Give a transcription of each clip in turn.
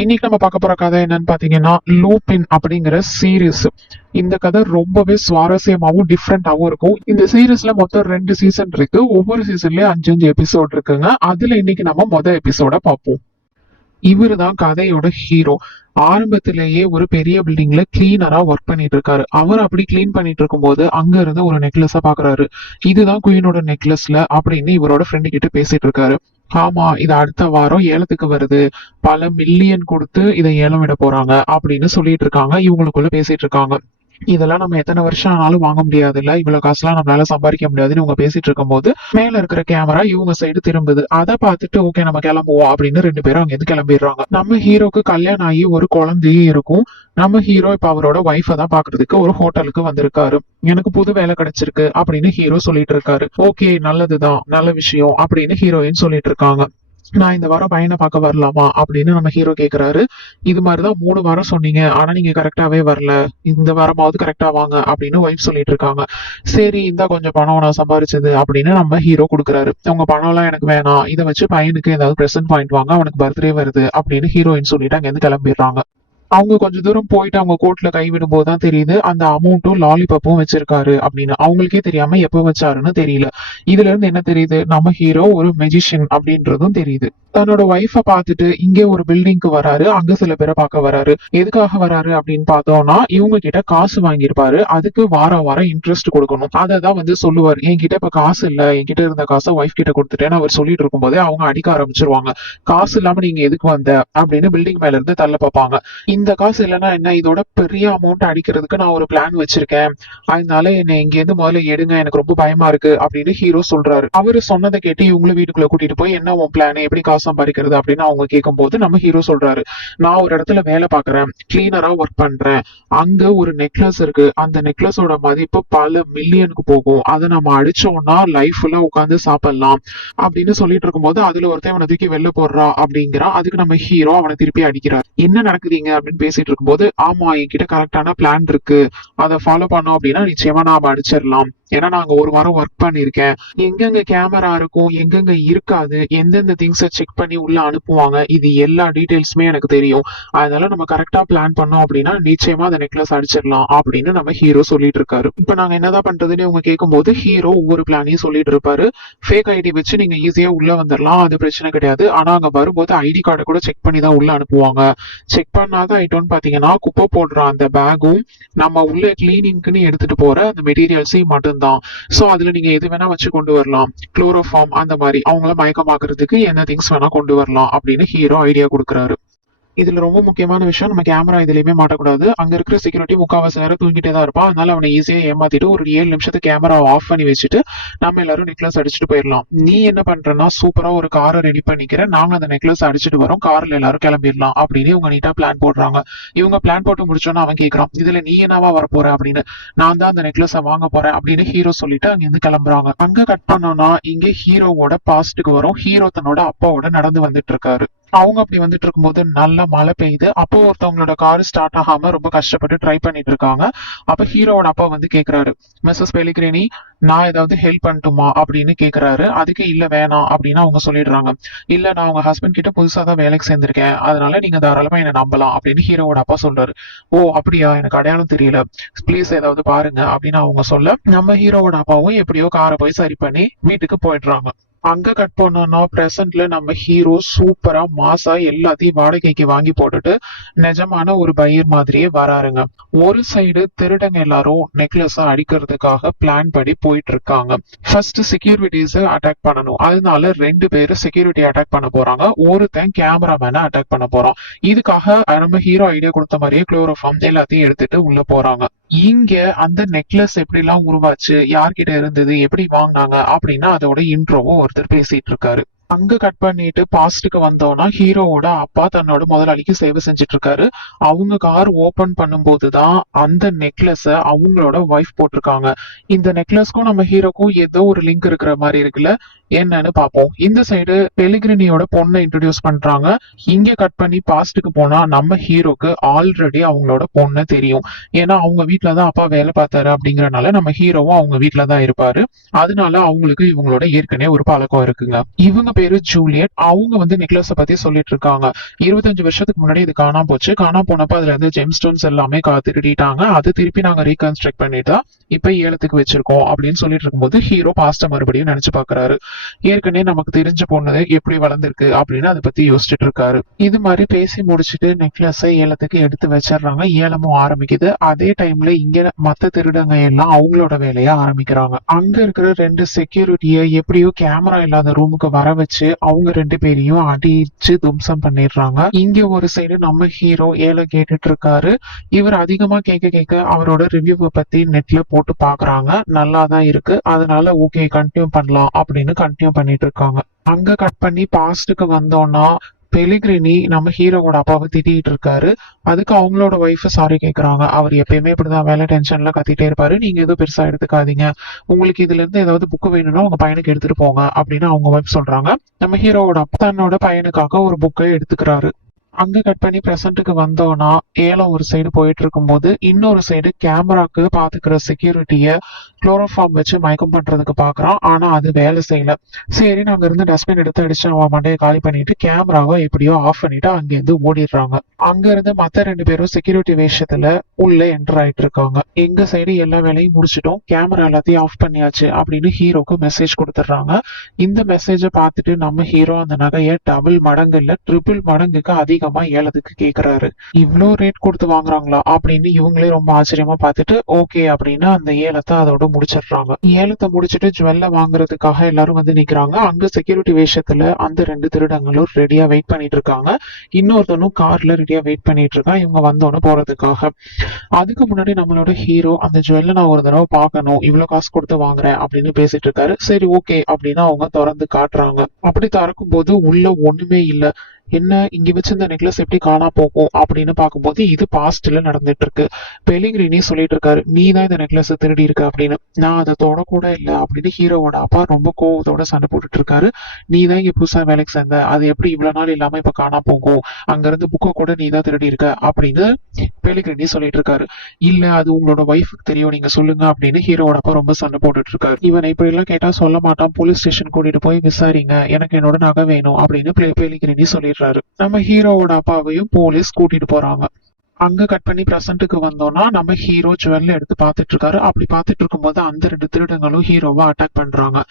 இன்னைக்கு நம்ம பார்க்க போற கதை என்னன்னு பாத்தீங்கன்னா லூபின் அப்படிங்கிற சீரீஸ் இந்த கதை ரொம்பவே சுவாரஸ்யமாவும் டிஃப்ரெண்டாவும் இருக்கும். இந்த சீரீஸ்ல மொத்தம் ரெண்டு சீசன் இருக்கு. ஒவ்வொரு சீசன்லயும் அஞ்சு அஞ்சு எபிசோட் இருக்குங்க. அதுல இன்னைக்கு நம்ம மொதல் எபிசோட பார்ப்போம். இவர் தான் கதையோட ஹீரோ ஆரம்பத்திலேயே ஒரு பெரிய பில்டிங்ல கிளீனரா ஒர்க் பண்ணிட்டு இருக்காரு அவர் அப்படி கிளீன் பண்ணிட்டு இருக்கும்போது அங்க இருந்து ஒரு நெக்லஸ பாக்குறாரு. இதுதான் குயினோட நெக்லஸ்ல அப்படின்னு இவரோட ஃப்ரெண்டு கிட்ட பேசிட்டு இருக்காரு ஆமா இது அடுத்த வாரம் ஏலத்துக்கு வருது. பல மில்லியன் கொடுத்து இதை ஏலம் விட போறாங்க அப்படின்னு சொல்லிட்டு இருக்காங்க இவங்களுக்குள்ள பேசிட்டு இருக்காங்க இதெல்லாம் நம்ம எத்தனை வருஷம் ஆனாலும் வாங்க முடியாது இல்ல இவ்வளவு காசுலாம் நம்மளால சம்பாதிக்க முடியாதுன்னு இவங்க பேசிட்டு இருக்கும்போது மேல இருக்கிற கேமரா இவங்க சைடு திரும்புது. அதை பார்த்துட்டு ஓகே நம்ம கிளம்புவோம் அப்படின்னு ரெண்டு பேரும் அங்க இருந்து கிளம்பிடுறாங்க. நம்ம ஹீரோக்கு கல்யாணம் ஆகி ஒரு குழந்தையும் இருக்கும். நம்ம ஹீரோ இப்ப அவரோட ஒய்ஃபை தான் பாக்குறதுக்கு ஒரு ஹோட்டலுக்கு வந்திருக்காரு. எனக்கு புது வேலை கிடைச்சிருக்கு அப்படின்னு ஹீரோ சொல்லிட்டு இருக்காரு. ஓகே நல்லதுதான் நல்ல விஷயம் அப்படின்னு ஹீரோயின் சொல்லிட்டு இருக்காங்க. நான் இந்த வாரம் பையனை பார்க்க வரலாமா அப்படின்னு நம்ம ஹீரோ கேட்குறாரு இது மாதிரி தான் மூணு வாரம் சொன்னீங்க. ஆனால் நீங்கள் கரெக்டாகவே வரல. இந்த வாரமாவது கரெக்டாக வாங்க அப்படின்னு ஒய்ஃப் சொல்லிட்டு இருக்காங்க. சரி இந்த கொஞ்சம் பணம் நான் சம்பாரிச்சது அப்படின்னு நம்ம ஹீரோ கொடுக்குறாரு. அவங்க பணம்லாம் எனக்கு வேணாம். இதை வச்சு பையனுக்கு ஏதாவது ப்ரெசன்ட் பாயிண்ட் வாங்க. அவனுக்கு பர்த்டே வருது அப்படின்னு ஹீரோயின் சொல்லிட்டு அங்கேருந்து கிளம்பிடுறாங்க. அவங்க கொஞ்ச தூரம் போயிட்டு அவங்க கோர்ட்ல கைவிடும் போதுதான் தெரியுது அந்த அமௌண்ட்டும் லாலிபப்பும் வச்சிருக்காரு அப்படின்னு. அவங்களுக்கே தெரியாம எப்ப வச்சாருன்னு தெரியல. இதுல இருந்து என்ன தெரியுது? நம்ம ஹீரோ ஒரு மெஜிஷியன் அப்படின்றதும் தெரியுது. தன்னோட ஒய்ஃப பார்த்துட்டு இங்கே ஒரு பில்டிங்க்கு வராரு அங்க சில பேரை பார்க்க வராரு. எதுக்காக வராரு அப்படின்னு பார்த்தோம்னா இவங்க கிட்ட காசு வாங்கியிருப்பாரு. அதுக்கு வாரம் வாரம் இன்ட்ரெஸ்ட் கொடுக்கணும். அதை தான் வந்து சொல்லுவார். என்கிட்ட இப்ப காசு இல்ல. என்கிட்ட இருந்த காசை ஒய்ஃப் கிட்ட கொடுத்துட்டேன்னு அவர் சொல்லிட்டு இருக்கும்போதே அவங்க அடிக்க ஆரம்பிச்சிருவாங்க. காசு இல்லாம நீங்க எதுக்கு வந்த? அப்படின்னு பில்டிங் மேல இருந்து தள்ள பார்ப்பாங்க இந்த காசு இல்லைன்னா என்ன? இதோட பெரிய அமௌண்ட் அடிக்கிறதுக்கு நான் ஒரு பிளான் வச்சிருக்கேன். அதனால என்னை இங்கேருந்து முதல்ல எடுங்க எனக்கு ரொம்ப பயமா இருக்கு அப்படின்னு ஹீரோ சொல்றாரு. அவரு சொன்னதை கேட்டு இவங்களும் வீட்டுக்குள்ள கூட்டிட்டு போய் என்ன உன் பிளான் எப்படி காசு சம்பாதிக்கிறது? அப்படின்னு அவங்க கேட்கும்போது நம்ம ஹீரோ சொல்றாரு நான் ஒரு இடத்துல வேலை பார்க்கறேன் கிளீனரா ஒர்க் பண்றேன். அங்க ஒரு நெக்லஸ் இருக்கு. அந்த நெக்லஸோட மதிப்பு பல மில்லியனுக்கு போகும். அதை நம்ம அடிச்சோம்னா லைஃப் ஃபுல்லா உட்காந்து சாப்பிடலாம். அப்படின்னு சொல்லிட்டு இருக்கும்போது அதுல ஒருத்தன் அவனை தூக்கி வெளில போடுறா அப்படிங்கிறான் அதுக்கு நம்ம ஹீரோ அவனை திருப்பி அடிக்கிறார். என்ன நடக்குதுங்க அப்படின்னு பேசிட்டு இருக்கும்போது ஆமா என்கிட்ட கரெக்டான பிளான் இருக்கு. அதை ஃபாலோ பண்ணோம் அப்படின்னா நிச்சயமா நாம அடிச்சிடலாம். ஏன்னா நாங்க ஒரு வாரம் ஒர்க் பண்ணியிருக்கேன். எங்கெங்க கேமரா இருக்கும் எங்கெங்க இருக்காது எந்தெந்த திங்ஸை செக் பண்ணி உள்ள அனுப்புவாங்க இது எல்லா டீட்டெயில்ஸுமே எனக்கு தெரியும். அதனால நம்ம கரெக்டா பிளான் பண்ணோம் அப்படின்னா நிச்சயமா அந்த நெக்லஸ் அடிச்சிடலாம் அப்படின்னு நம்ம ஹீரோ சொல்லிட்டு இருக்காரு. இப்ப நாங்க என்னதான் பண்றதுன்னு இவங்க கேட்கும்போது ஹீரோ ஒவ்வொரு பிளானையும் சொல்லிட்டு இருப்பாரு. ஃபேக் ஐடி வச்சு நீங்க ஈஸியா உள்ள வந்துடலாம் அது பிரச்சனை கிடையாது. ஆனா அங்க வரும்போது ஐடி கார்டை கூட செக் பண்ணி தான் உள்ள அனுப்புவாங்க. செக் பண்ணாத ஐட்டம்னு பாத்தீங்கன்னா குப்பை போடுற அந்த பேகும் நம்ம உள்ள கிளீனிங்க்குன்னு எடுத்துட்டு போற அந்த மெட்டீரியல்ஸையும் மட்டும்தான் ஸோ அதில் நீங்கள் எது வேணால் வச்சு கொண்டு வரலாம். குளோரோஃபார்ம் அந்த மாதிரி அவங்கள மயக்கமாக்குறதுக்கு என்ன திங்ஸ் வேணால் கொண்டு வரலாம் அப்படின்னு ஹீரோ ஐடியா கொடுக்குறாரு. இதுல ரொம்ப முக்கியமான விஷயம் நம்ம கேமரா இதுலயுமே மாட்டக்கூடாது. அங்க இருக்கிற செக்யூரிட்டி முக்காவாசி நேரம் தூங்கிட்டே தான் இருப்பான் அதனால அவனை ஈஸியா ஏமாத்திட்டு ஒரு ஏழு நிமிஷத்து கேமரா ஆஃப் பண்ணி வச்சுட்டு நம்ம எல்லாரும் நெக்லஸ் அடிச்சுட்டு போயிடலாம். நீ என்ன பண்றேன்னா சூப்பரா ஒரு காரை ரெடி பண்ணிக்கிற. நாங்க அந்த நெக்லஸ் அடிச்சுட்டு வரோம். கார்ல எல்லாரும் கிளம்பிடலாம் அப்படின்னு இவங்க நீட்டா பிளான் போடுறாங்க. இவங்க பிளான் போட்டு முடிச்சோன்னா அவன் கேக்குறான் இதுல நீ என்னவா வரப்போற? அப்படின்னு. நான் தான் அந்த நெக்லஸ வாங்க போறேன் அப்படின்னு ஹீரோ சொல்லிட்டு அங்க இருந்து கிளம்புறாங்க. அங்க கட் பண்ணோம்னா இங்க ஹீரோவோட பாஸ்ட்டுக்கு வரும். ஹீரோ தன்னோட அப்பாவோட நடந்து வந்துட்டு இருக்காரு. அவங்க அப்படி வந்துட்டு இருக்கும்போது நல்லா மழை பெய்யுது. அப்போ ஒருத்தவங்களோட கார் ஸ்டார்ட் ஆகாம ரொம்ப கஷ்டப்பட்டு ட்ரை பண்ணிட்டு இருக்காங்க. அப்ப ஹீரோவோட அப்பா வந்து கேக்குறாரு மிஸ்ஸஸ் பெலிகிரினி நான் ஏதாவது ஹெல்ப் பண்ணட்டுமா? அப்படின்னு கேக்குறாரு. அதுக்கு இல்ல வேணாம் அப்படின்னு அவங்க சொல்லிடுறாங்க. இல்ல நான் உங்க ஹஸ்பண்ட் கிட்ட புதுசா தான் வேலைக்கு சேர்ந்திருக்கேன். அதனால நீங்க தாராளமா என்ன நம்பலாம் அப்படின்னு ஹீரோவோட அப்பா சொல்றாரு. ஓ அப்படியா? எனக்கு அடையாளம் தெரியல. ப்ளீஸ் ஏதாவது பாருங்க அப்படின்னு அவங்க சொல்ல நம்ம ஹீரோவோட அப்பாவும் எப்படியோ காரை போய் சரி பண்ணி வீட்டுக்கு போயிடுறாங்க. அங்க கட் பண்ணோம்னா பிரசன்ட்ல நம்ம ஹீரோ சூப்பரா மாசா எல்லாத்தையும் வாடகைக்கு வாங்கி போட்டுட்டு நிஜமான ஒரு பையர் மாதிரியே வராருங்க. ஒரு சைடு திருடங்க எல்லாரும் நெக்லஸ் அடிக்கிறதுக்காக பிளான் படி போயிட்டு இருக்காங்க. ஃபர்ஸ்ட் செக்யூரிட்டிஸ் அட்டாக் பண்ணணும். அதனால ரெண்டு பேரும் செக்யூரிட்டி அட்டாக் பண்ண போறாங்க. ஒருத்தன் கேமராமேனை அட்டாக் பண்ண போறான். இதுக்காக நம்ம ஹீரோ ஐடியா கொடுத்த மாதிரியே குளோரோஃபார்ம் எல்லாத்தையும் எடுத்துட்டு உள்ள போறாங்க. இங்க அந்த நெக்லஸ் எப்படி எல்லாம் உருவாச்சு யார்கிட்ட இருந்தது எப்படி வாங்கினாங்க அப்படின்னா அதோட இன்ட்ரோவும் ஒருத்தர் பேசிட்டு இருக்காரு. அங்க கட் பண்ணிட்டு பாஸ்டுக்கு வந்தோம்னா ஹீரோவோட அப்பா தன்னோட முதலாளிக்கு சேவை செஞ்சுட்டு இருக்காரு அவங்க கார் ஓபன் பண்ணும்போது தான் அந்த நெக்லஸ அவங்களோட ஒய்ஃப் போட்டிருக்காங்க. இந்த நெக்லஸ்க்கும் நம்ம ஹீரோக்கும் ஏதோ ஒரு லிங்க் இருக்கிற மாதிரி இருக்குல்ல? என்னன்னு பாப்போம் இந்த சைடு பெலிகிரினியோட பொண்ணை இன்ட்ரடியூஸ் பண்றாங்க. இங்க கட் பண்ணி பாஸ்டுக்கு போனா நம்ம ஹீரோக்கு ஆல்ரெடி அவங்களோட பொண்ணு தெரியும். ஏன்னா அவங்க வீட்ல தான் அப்பா வேலை பார்த்தாரு அப்படிங்கறனால நம்ம ஹீரோவும் அவங்க வீட்ல தான் இருப்பாரு. அதனால அவங்களுக்கு இவங்களோட ஏற்கனவே ஒரு பழக்கம் இருக்குங்க. இவங்க பேரு ஜூலியட். அவங்க வந்து நெக்லஸ பத்தி சொல்லிட்டு இருக்காங்க. இருபத்தஞ்சு வருஷத்துக்கு முன்னாடி இது காணாம போச்சு. காணாம போனப்ப அதுல இருந்து ஜெம் ஸ்டோன்ஸ் எல்லாமே கா திருடிட்டாங்க அது திருப்பி நாங்க ரீகன்ஸ்ட்ரக்ட் பண்ணிட்டு இப்ப ஏலத்துக்கு வச்சிருக்கோம் அப்படின்னு சொல்லிட்டு இருக்கும்போது ஹீரோ பாஸ்ட மறுபடியும் நினைச்சு பாக்குறாரு. ஏற்கனவே நமக்கு தெரிஞ்ச பொண்ணு எப்படி வளர்ந்துருக்கு அப்படின்னு அதை பத்தி யோசிச்சுட்டு இருக்காரு. இது மாதிரி பேசி முடிச்சுட்டு நெக்லஸ ஏலத்துக்கு எடுத்து வச்சிடுறாங்க. ஏலமும் ஆரம்பிக்குது. அதே டைம்ல இங்க மத்த திருடங்க எல்லாம் அவங்களோட வேலையை ஆரம்பிக்கிறாங்க. அங்க இருக்கிற ரெண்டு செக்யூரிட்டியை எப்படியோ கேமரா இல்லாத ரூமுக்கு வர வச்சு அவங்க ரெண்டு பேரையும் அடிச்சு தும்சம் பண்ணிடுறாங்க. இங்க ஒரு சைடு நம்ம ஹீரோ ஏல கேட்டுட்டு இருக்காரு. இவர் அதிகமா கேட்க கேட்க அவரோட ரிவ்யூவை பத்தி நெட்ல போட்டு பாக்குறாங்க. நல்லா தான் இருக்கு. அதனால ஓகே கண்டினியூ பண்ணலாம் அப்படின்னு கண்டினியூ பண்ணிட்டு இருக்காங்க. அங்க கட் பண்ணி பாஸ்டுக்கு வந்தோம்னா பெலிக்ரினி நம்ம ஹீரோவோட அப்பாவை திட்டிகிட்டு இருக்காரு. அதுக்கு அவங்களோட ஒய்ஃப் சாரி கேட்குறாங்க அவர் எப்பயுமே இப்படிதான் வேலை டென்ஷன்ல கத்திட்டே இருப்பாரு. நீங்க எதுவும் பெருசா எடுத்துக்காதீங்க. உங்களுக்கு இதுல இருந்து ஏதாவது புக்கு வேணும்னா உங்க பையனுக்கு எடுத்துட்டு போங்க அப்படின்னு அவங்க ஒய்ஃப் சொல்றாங்க. நம்ம ஹீரோவோட அப்பா தன்னோட பையனுக்காக ஒரு புக்கை எடுத்துக்கிறாரு. அங்க கட் பண்ணி ப்ரெசண்ட்டுக்கு வந்தோம்னா ஏலம் ஒரு சைடு போயிட்டு இருக்கும்போது இன்னொரு சைடு கேமராக்கு பாத்துக்கிற செக்யூரிட்டியை குளோரோஃபார்ம் வச்சு மயக்கம் பண்றதுக்கு பாக்குறான். ஆனா அது வேலை செய்யல. சரி நாங்க இருந்து டஸ்ட்பின் எடுத்து அடிச்சு அவன் மண்டையை காலி பண்ணிட்டு கேமராவை எப்படியோ ஆஃப் பண்ணிட்டு அங்க இருந்து ஓடிடுறாங்க. அங்கேருந்து மற்ற மத்த ரெண்டு பேரும் செக்யூரிட்டி வேஷத்துல உள்ள என்டர் ஆயிட்டு இருக்காங்க எங்க சைடு எல்லா வேலையும் முடிச்சிட்டோம். கேமரா எல்லாத்தையும் ஆஃப் பண்ணியாச்சு அப்படின்னு ஹீரோக்கு மெசேஜ் கொடுத்துட்றாங்க. இந்த மெசேஜை பார்த்துட்டு நம்ம ஹீரோ அந்த நகையை டபுள் மடங்கு இல்ல ட்ரிபிள் மடங்குக்கு அதிகமா ஏலத்துக்கு கேக்குறாரு. இவ்வளவு ரேட் கொடுத்து வாங்குறாங்களா அப்படின்னு இவங்களே ரொம்ப ஆச்சரியமா பார்த்துட்டு ஓகே அப்படின்னு அந்த ஏலத்தை அதோட முடிச்சிடுறாங்க. ஏலத்தை முடிச்சிட்டு ஜுவல்ல வாங்குறதுக்காக எல்லாரும் வந்து நிக்கிறாங்க. அங்க செக்யூரிட்டி வேஷத்துல அந்த ரெண்டு திருடங்களும் ரெடியா வெயிட் பண்ணிட்டு இருக்காங்க. இன்னொருத்தனும் கார்ல ரெடியா வெயிட் பண்ணிட்டு இருக்கான். இவங்க வந்தோன்னு போறதுக்காக. அதுக்கு முன்னாடி நம்மளோட ஹீரோ அந்த ஜுவல்ல நான் ஒரு தடவை பார்க்கணும். இவ்வளவு காசு கொடுத்து வாங்குறேன் அப்படின்னு பேசிட்டு இருக்காரு. சரி ஓகே அப்படின்னு அவங்க திறந்து காட்டுறாங்க. அப்படி திறக்கும் போது உள்ள ஒண்ணுமே இல்ல. என்ன இங்க வச்சிருந்த நெக்லஸ் எப்படி காணா போகும் அப்படின்னு பார்க்கும்போது இது பாஸ்ட்ல நடந்துட்டு இருக்கு பெலிகிரினி சொல்லிட்டு இருக்காரு நீ தான் இந்த நெக்லஸ் திருடி இருக்க அப்படின்னு. நான் அதை தொடக்கூட இல்ல அப்படின்னு ஹீரோவோட அப்பா ரொம்ப கோவத்தோட சண்டை போட்டுட்டு இருக்காரு நீ தான் இங்க புதுசா வேலைக்கு சேர்ந்த அது எப்படி இவ்வளவு நாள் இல்லாம இப்ப காணா போகும்? அங்கேருந்து புக்கை கூட நீ தான் திருடி இருக்க அப்படின்னு பெலிகிரினி சொல்லிட்டு இருக்காரு இல்ல அது உங்களோட ஒய்ஃபுக்கு தெரியும் நீங்க சொல்லுங்க அப்படின்னு ஹீரோவோட அப்பா ரொம்ப சண்டை போட்டுட்டு இருக்காரு இவன் இப்படி எல்லாம் கேட்டா சொல்ல மாட்டான் போலீஸ் ஸ்டேஷன் கூட்டிட்டு போய் விசாரிங்க எனக்கு என்னோட நகை வேணும் அப்படின்னு பெலிகிரினி சொல்லிட்டு பண்ணிடுறாரு நம்ம ஹீரோவோட அப்பாவையும் போலீஸ் கூட்டிட்டு போறாங்க. அங்க கட் பண்ணி பிரசன்ட்டுக்கு வந்தோம்னா நம்ம ஹீரோ ஜுவல்ல எடுத்து பார்த்துட்டு இருக்காரு. அப்படி பார்த்துட்டு இருக்கும்போது அந்த ரெண்டு திருடங்களும் ஹீரோவை அட்டாக் பண்றாங்க.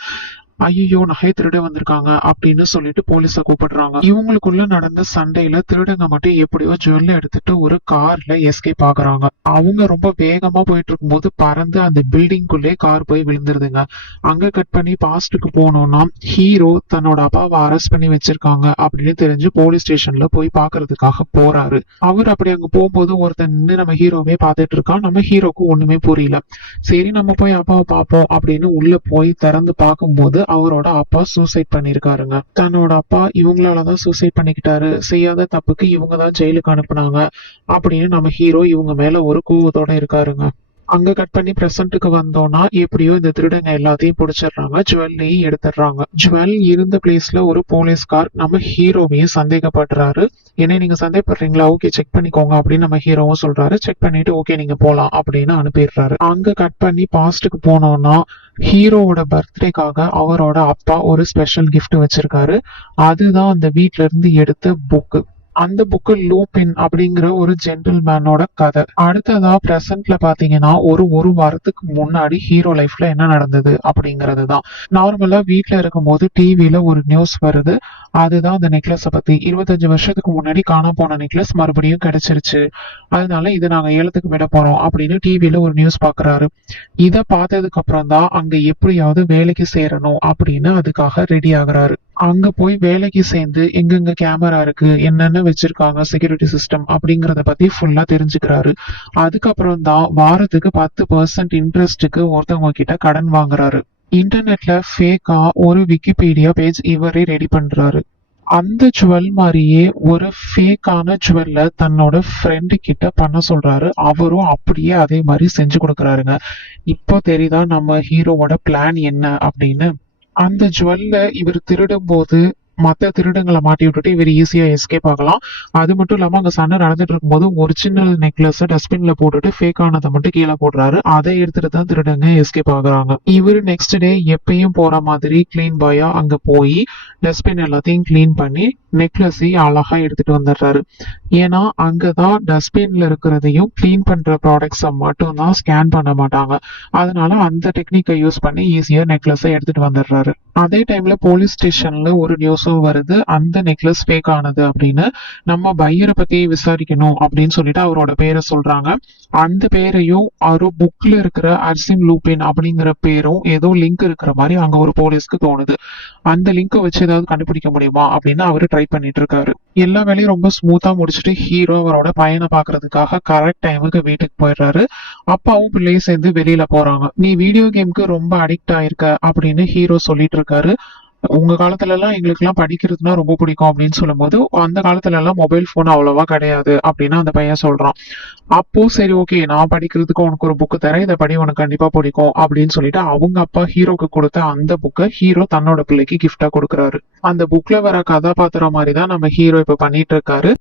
ஐயோ நகை திருட வந்திருக்காங்க அப்படின்னு சொல்லிட்டு போலீஸ கூப்பிடுறாங்க. இவங்களுக்குள்ள நடந்த சண்டையில திருடங்க மட்டும் எப்படியோ ஜுவல்ல எடுத்துட்டு ஒரு கார்ல எஸ்கேப் ஆகுறாங்க. அவங்க ரொம்ப வேகமா போயிட்டு இருக்கும்போது பறந்து அந்த பில்டிங்குள்ளே கார் போய் விழுந்துருதுங்க. அங்க கட் பண்ணி பாஸ்டுக்கு போனோம்னா ஹீரோ தன்னோட அப்பாவை அரெஸ்ட் பண்ணி வச்சிருக்காங்க அப்படின்னு தெரிஞ்சு போலீஸ் ஸ்டேஷன்ல போய் பாக்குறதுக்காக போறாரு. அவர் அப்படி அங்க போகும்போது ஒருத்தன் நின்று நம்ம ஹீரோவே பார்த்துட்டு இருக்கான். நம்ம ஹீரோக்கு ஒண்ணுமே புரியல. சரி நம்ம போய் அப்பாவை பார்ப்போம் அப்படின்னு உள்ள போய் திறந்து பார்க்கும்போது அவரோட அப்பா சூசைட் பண்ணிருக்காருங்க. தன்னோட அப்பா இவங்களாலதான் சூசைட் பண்ணிக்கிட்டாரு. செய்யாத தப்புக்கு இவங்க தான் ஜெயிலுக்கு அனுப்புனாங்க. அப்படின்னு நம்ம ஹீரோ இவங்க மேல ஒரு கோவத்தோட இருக்காருங்க. அங்க கட் பண்ணி பிரசன்ட்டுக்கு வந்தோம்னா எப்படியோ இந்த திருடங்க எல்லாத்தையும் பிடிச்சிடுறாங்க. ஜுவல்லையும் எடுத்துடுறாங்க. ஜுவல் இருந்த பிளேஸ்ல ஒரு போலீஸ்கார் நம்ம ஹீரோவையும் சந்தேகப்படுறாரு. என்ன நீங்க சந்தேகப்படுறீங்களா? ஓகே செக் பண்ணிக்கோங்க அப்படின்னு நம்ம ஹீரோவும் சொல்றாரு. செக் பண்ணிட்டு ஓகே நீங்க போலாம் அப்படின்னு அனுப்பிடுறாரு. அங்க கட் பண்ணி பாஸ்ட்டுக்கு போனோம்னா ஹீரோவோட பர்த்டேக்காக அவரோட அப்பா ஒரு ஸ்பெஷல் கிஃப்ட் வச்சிருக்காரு. அதுதான் அந்த வீட்ல இருந்து எடுத்த புக்கு அந்த புக்கு லூபின் அப்படிங்கிற ஒரு ஜென்டில்மேனோட கதை. அடுத்ததா பிரசன்ட்ல பாத்தீங்கன்னா ஒரு ஒரு வாரத்துக்கு முன்னாடி ஹீரோ லைஃப்ல என்ன நடந்தது அப்படிங்கிறது தான். நார்மலா வீட்டுல இருக்கும்போது டிவில ஒரு நியூஸ் வருது. அதுதான் அந்த நெக்லஸை பத்தி. இருபத்தஞ்சு வருஷத்துக்கு முன்னாடி காணாம போன நெக்லஸ் மறுபடியும் கிடைச்சிருச்சு. அதனால இதை நாங்க ஏலத்துக்கு விட போறோம் அப்படின்னு டிவில ஒரு நியூஸ் பாக்குறாரு இதை பார்த்ததுக்கு அப்புறம் தான் அங்க எப்படியாவது வேலைக்கு சேரணும் அப்படின்னு அதுக்காக ரெடி ஆகுறாரு. அங்க போய் வேலைக்கு சேர்ந்து எங்கெங்க கேமரா இருக்கு என்னென்ன வச்சிருக்காங்க செக்யூரிட்டி சிஸ்டம் அப்படிங்கறத பத்தி ஃபுல்லா தெரிஞ்சுக்கிறாரு. அதுக்கப்புறம் தான் வாரத்துக்கு பத்து பர்சன்ட் இன்ட்ரெஸ்ட்டுக்கு ஒருத்தவங்க கிட்ட கடன் வாங்குறாரு. இன்டர்நெட்ல ஃபேக்கா ஒரு விக்கிபீடியா பேஜ் இவரே ரெடி பண்றாரு. அந்த ஜுவல் மாதிரியே ஒரு ஃபேக்கான ஜுவல்ல தன்னோட ஃப்ரெண்டு கிட்ட பண்ண சொல்றாரு. அவரும் அப்படியே அதே மாதிரி செஞ்சு கொடுக்குறாருங்க. இப்போ தெரியுதா நம்ம ஹீரோவோட பிளான் என்ன அப்படின்னு? அந்த ஜுவல்ல இவர் திருடும் போது மற்ற திருடங்களை மாட்டி விட்டுட்டு இவர் ஈஸியா எஸ்கேப் ஆகலாம். அது மட்டும் இல்லாம அங்க சண்டை நடந்துட்டு இருக்கும்போது ஒரிஜினல் நெக்லஸ் டஸ்ட்பின்ல போட்டுட்டு ஃபேக் ஆனதை மட்டும் கீழே போடுறாரு. அதை எடுத்துட்டு தான் திருடங்க எஸ்கேப் ஆகுறாங்க. இவர் நெக்ஸ்ட் டே எப்பயும் போற மாதிரி கிளீன் பாயா அங்க போய் டஸ்ட்பின் எல்லாத்தையும் க்ளீன் பண்ணி நெக்லஸையும் அழகா எடுத்துட்டு வந்துடுறாரு. ஏன்னா அங்கதான் டஸ்ட்பின்ல இருக்கிறதையும் க்ளீன் பண்ற ப்ராடக்ட்ஸை மட்டும் தான் ஸ்கேன் பண்ண மாட்டாங்க. அதனால அந்த டெக்னிக்கை யூஸ் பண்ணி ஈஸியா நெக்லஸை எடுத்துட்டு வந்துடுறாரு. அதே டைம்ல போலீஸ் ஸ்டேஷன்ல ஒரு நியூஸ் நியூஸும் வருது. அந்த நெக்லஸ் ஃபேக் ஆனது அப்படின்னு நம்ம பையரை பத்தி விசாரிக்கணும் அப்படின்னு சொல்லிட்டு அவரோட பேரை சொல்றாங்க. அந்த பேரையும் ஒரு புக்ல இருக்கிற அர்சிம் லூபின் அப்படிங்கிற பேரும் ஏதோ லிங்க் இருக்கிற மாதிரி அங்க ஒரு போலீஸ்க்கு தோணுது. அந்த லிங்கை வச்சு ஏதாவது கண்டுபிடிக்க முடியுமா அப்படின்னு அவரு ட்ரை பண்ணிட்டு இருக்காரு. எல்லா வேலையும் ரொம்ப ஸ்மூத்தா முடிச்சுட்டு ஹீரோ அவரோட பையனை பாக்குறதுக்காக கரெக்ட் டைமுக்கு வீட்டுக்கு போயிடுறாரு. அப்பாவும் பிள்ளையும் சேர்ந்து வெளியில போறாங்க. நீ வீடியோ கேம்க்கு ரொம்ப அடிக்ட் ஆயிருக்க அப்படின்னு ஹீரோ சொல்லிட்டு இருக்காரு. உங்க காலத்துல எல்லாம் எங்களுக்கு எல்லாம் படிக்கிறதுனா ரொம்ப பிடிக்கும் அப்படின்னு சொல்லும்போது அந்த காலத்துல எல்லாம் மொபைல் போன் அவ்வளவா கிடையாது அப்படின்னு அந்த பையன் சொல்றான். அப்போ சரி ஓகே நான் படிக்கிறதுக்கு உனக்கு ஒரு புக்கு தரேன் இதை படி உனக்கு கண்டிப்பா பிடிக்கும் அப்படின்னு சொல்லிட்டு அவங்க அப்பா ஹீரோக்கு கொடுத்த அந்த புக்கை ஹீரோ தன்னோட பிள்ளைக்கு கிஃப்டா கொடுக்குறாரு. அந்த புக்ல வர கதாபாத்திரம் மாதிரி தான் நம்ம ஹீரோ இப்ப பண்ணிட்டு இருக்காரு.